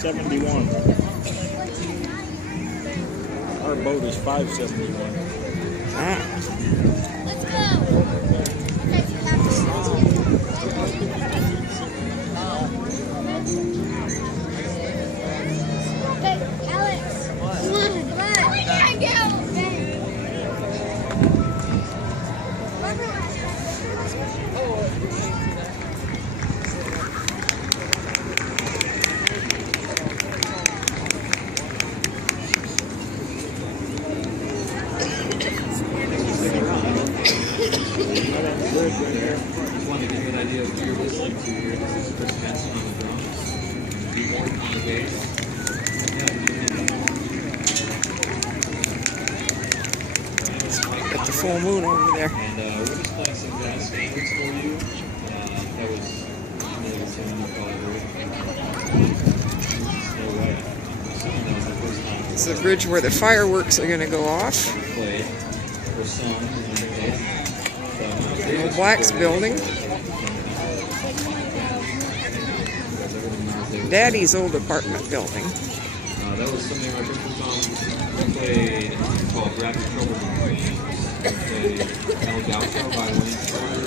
671. Our boat is 571. Let's go. Hey, Alex. Come on. Come on. We gotta go. Just wanted to give you an idea of who you're listening to here. This is Chris Hansen on the drums. Pete Morton on the bass. Got the full moon over there. And we're just playing some jazz standards for you. That was really something you probably heard. Snow White. That was the first time. It's the bridge where the fireworks are going to go off. Played her son in the case. The Wax building. Daddy's old apartment building. That was something my first song. We played called Rapid Trouble in the Rain. We played El Gaucho by Wayne Shorter.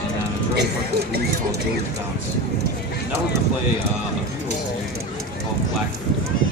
And Charlie Parker's Blues called George Bounce. Now we're going to play a Beatles song called Blackbird.